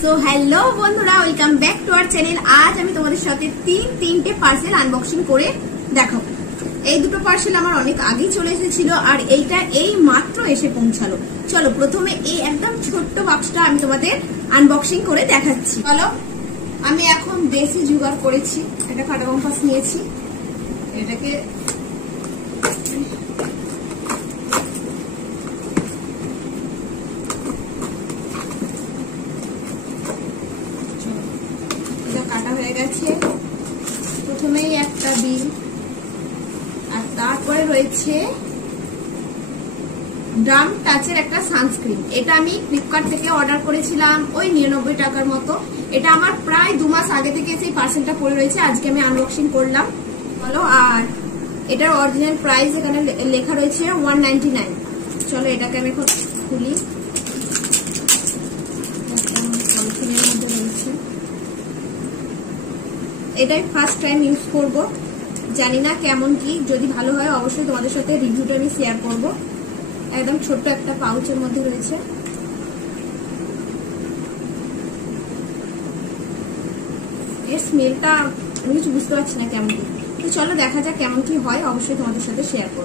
So hello বন্ধুরা, welcome back to our channel. আজ আমি তোমাদের সাথে তিনটে পার্সেল আনবক্সিং করে দেখাবো। এই দুটো পার্সেল আমার অনেক আগেই চলে এসেছিল আর এইটা এই মাত্র এসে পৌঁছালো। চলো প্রথমে এই একদম ছোট্ট বাক্সটা আমি তোমাদের আনবক্সিং করে দেখাচ্ছি। চলো, আমি এখন দেশি জোগাড় করেছি, একটা কাঁটা কম্পাস নিয়েছি, এটাকে কাটা হয়ে গেছে। প্রথমেই একটা বিল, আর তারপরে রয়েছে ড্রাম টাচের একটা সানস্ক্রিন। এটা আমি ফ্লিপকার্ট থেকে অর্ডার করেছিলাম ওই 99 টাকার মতো। এটা আমার প্রায় 2 মাস আগে থেকে সেই পার্সেলটা পড়ে রয়েছে, আজকে আমি আনবক্সিং করলাম। বলো, আর এটার অরিজিনাল প্রাইস এখানে লেখা রয়েছে 199। চলো এটাকে আমি এখন খুলি। এটাই ফার্স্ট টাইম ইউজ করব, জানি না কেমন কি। যদি ভালো হয় অবশ্যই তোমাদের সাথে রিভিউটা আমি শেয়ার করব। একদম ছোট্ট একটা পাউচের মধ্যে রয়েছে। এর স্মেলটা আমি কিছু বুঝতে পারছি না কেমন কি। তো চলো দেখা যাক কেমন কি হয়, অবশ্যই তোমাদের সাথে শেয়ার করব।